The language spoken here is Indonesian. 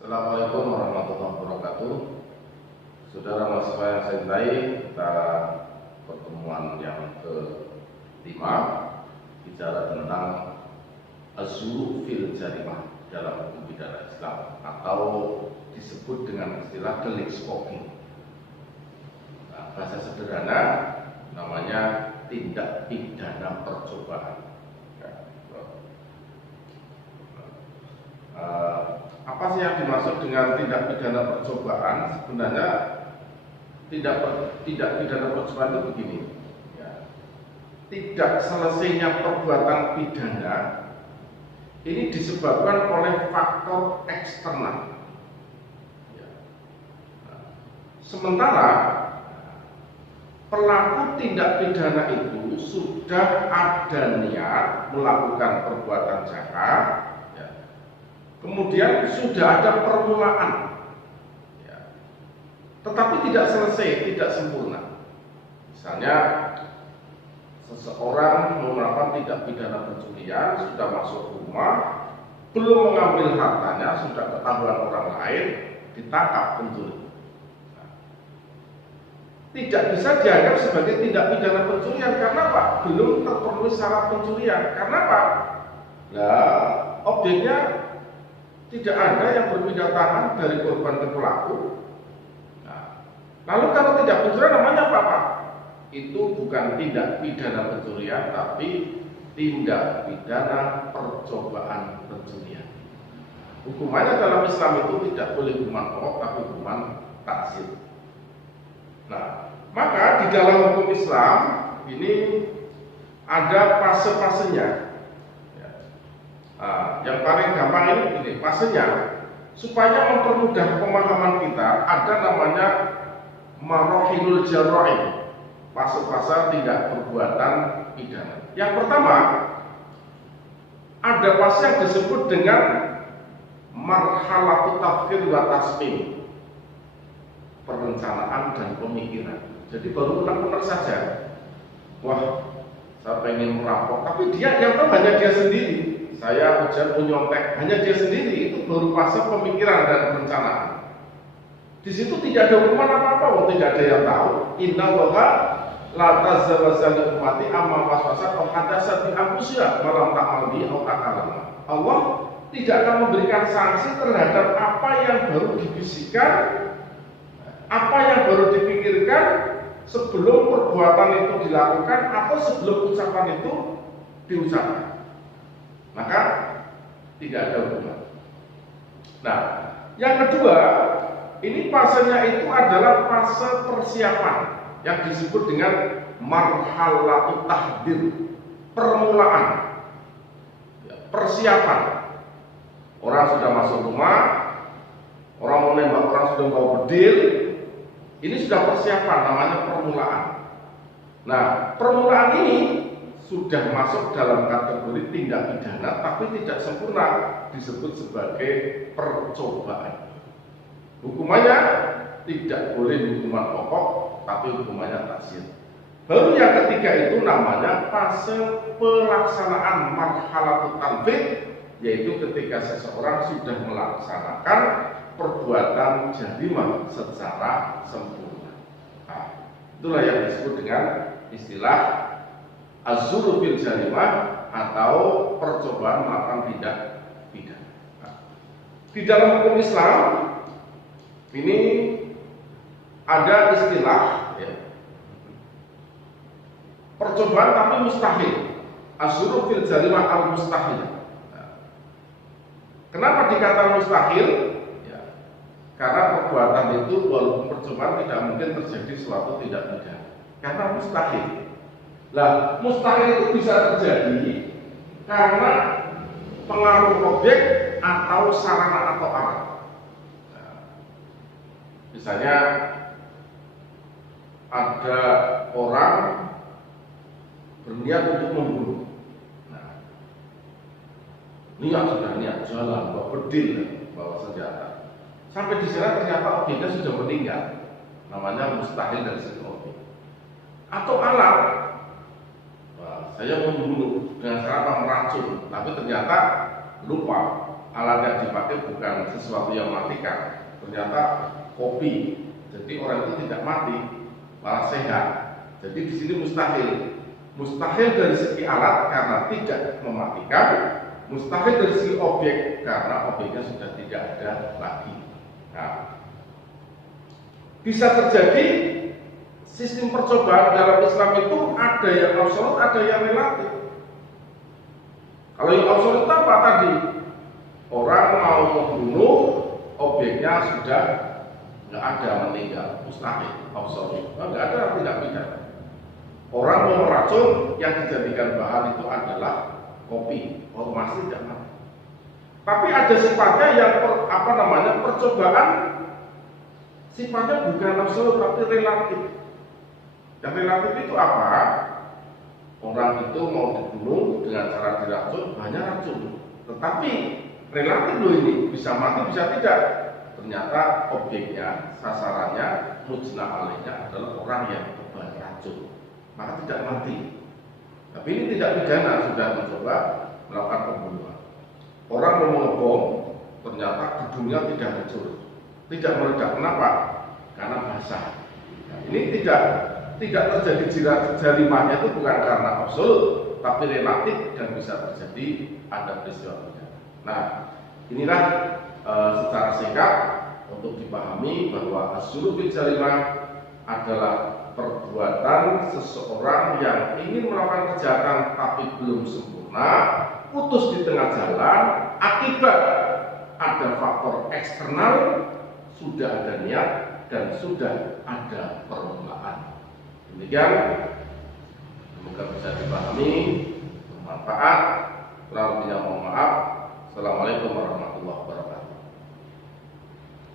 Assalamualaikum warahmatullahi wabarakatuh. Saudara mahasiswa yang saya cintai, kita pertemuan yang ke-5 bicara tentang az-zuru fil jarimah dalam hukum pidana Islam atau disebut dengan istilah delik stalking. Nah, bahasa sederhana namanya tindak pidana percobaan. Apa sih yang dimaksud dengan tindak pidana percobaan? Sebenarnya tindak pidana percobaan itu begini, ya. Tidak selesainya perbuatan pidana ini disebabkan oleh faktor eksternal, ya. Sementara pelaku tindak pidana itu sudah ada niat melakukan perbuatan jahat, kemudian sudah ada permulaan, ya, tetapi tidak selesai, tidak sempurna. Misalnya seseorang melakukan tindak pidana pencurian, sudah masuk rumah, belum mengambil hartanya, sudah ketahuan orang lain, ditangkap pencuri. Nah, tidak bisa dianggap sebagai tindak pidana pencurian karena apa? Belum terpenuhi syarat pencurian. Karena apa? Nah, objeknya tidak ada yang berpindah tangan dari korban ke pelaku. Nah, lalu kalau tidak pencurian namanya apa, Pak? Itu bukan tindak pidana pencurian, tapi tindak pidana percobaan pencurian. Hukumannya dalam Islam itu tidak boleh hukuman pokok, tapi hukuman taksir. Nah, maka di dalam hukum Islam ini ada fase-fasenya. Yang paling gampang ini begini, fasenya supaya mempermudah pemahaman kita ada namanya marahilul jara'im, fase-fase tindak perbuatan pidana. Yang pertama ada fase yang disebut dengan marhalatu tafkir wa tasmim, perencanaan dan pemikiran. Jadi baru unek-unek saja, wah saya pengen merampok, tapi dia yang tahu hanya dia sendiri. Saya ujar menyontek, hanya dia sendiri, itu baru fase pemikiran dan perencanaan. Di situ tidak ada hukuman apa-apa, tidak ada yang tahu. Inna waha la tazawazali ummati amma waswasa atau hadasa bi anfusha malam ta'albi atau ta'alam. Allah tidak akan memberikan sanksi terhadap apa yang baru dibisikkan, apa yang baru dipikirkan sebelum perbuatan itu dilakukan atau sebelum ucapan itu diucapkan. Maka tidak ada hukuman. Nah, yang kedua, ini fasenya itu adalah fase persiapan yang disebut dengan marhalatu tahdir, permulaan, persiapan. Orang sudah masuk rumah, orang menembak, orang sudah mau bedil, ini sudah persiapan, namanya permulaan. Nah, permulaan ini sudah masuk dalam kategori tindak pidana tapi tidak sempurna, disebut sebagai percobaan. Hukumannya tidak boleh hukuman pokok tapi hukumannya taksir. Baru yang ketiga itu namanya fase pelaksanaan marhalatut tanfidz, yaitu ketika seseorang sudah melaksanakan perbuatan jarimah secara sempurna. Nah, itulah yang disebut dengan istilah az-zuru fil jarimah atau percobaan melakukan tindak pidana. Nah, di dalam hukum Islam ini ada istilah, ya, percobaan tapi mustahil, az-zuru fil jarimah al-mustahil. Nah, kenapa dikatakan mustahil? Ya, karena perbuatan itu walaupun percobaan tidak mungkin terjadi suatu tindak pidana, karena mustahil. Lah, mustahil itu bisa terjadi karena pengaruh objek atau sarana atau alat. Nah, misalnya ada orang berniat untuk membunuh. Nah, niat sudah niat jalan, bawa bedil, bawa senjata. Sampai di sana ternyata objeknya sudah meninggal. Namanya mustahil dari segi objek. Atau alat. Saya membunuh dengan cara meracun, tapi ternyata lupa alat yang dipakai bukan sesuatu yang mematikan, ternyata kopi, jadi orang itu tidak mati, malah sehat. Jadi di sini mustahil dari segi alat karena tidak mematikan, mustahil dari segi objek karena objeknya sudah tidak ada lagi. Nah, bisa terjadi sistem percobaan dalam Islam itu ada yang absolut, ada yang relatif. Kalau yang absolut apa tadi? Orang mau membunuh, objeknya sudah nggak ada, meninggal, mustahil, absolut. Nggak ada, tidak pidana. Orang mau meracun, yang dijadikan bahan itu adalah kopi, otomatis tidak mati. Tapi ada sifatnya yang percobaan, sifatnya bukan absolut tapi relatif. Yang relatif itu apa? Orang itu mau dibunuh dengan cara diracun, banyak racun. Tetapi relatif loh ini, bisa mati bisa tidak. Ternyata objeknya, sasarannya, mujna alaihnya adalah orang yang kebal racun, maka tidak mati. Tapi ini tidak pidana, sudah mencoba melakukan pembunuhan. Orang mau ngebom, ternyata gedungnya tidak hancur, tidak meledak. Kenapa? Karena basah. Nah, ini tidak terjadi jarimahnya itu bukan karena absolut, tapi relatif dan bisa terjadi ada peristiwa pidana. Nah, inilah secara singkat untuk dipahami bahwa asyuru bil jarimah adalah perbuatan seseorang yang ingin melakukan kejahatan tapi belum sempurna, putus di tengah jalan akibat ada faktor eksternal, sudah ada niat dan sudah ada permulaan. Demikian, semoga bisa dipahami, bermanfaat. Kurang lebihnya mohon maaf. Assalamualaikum warahmatullahi wabarakatuh.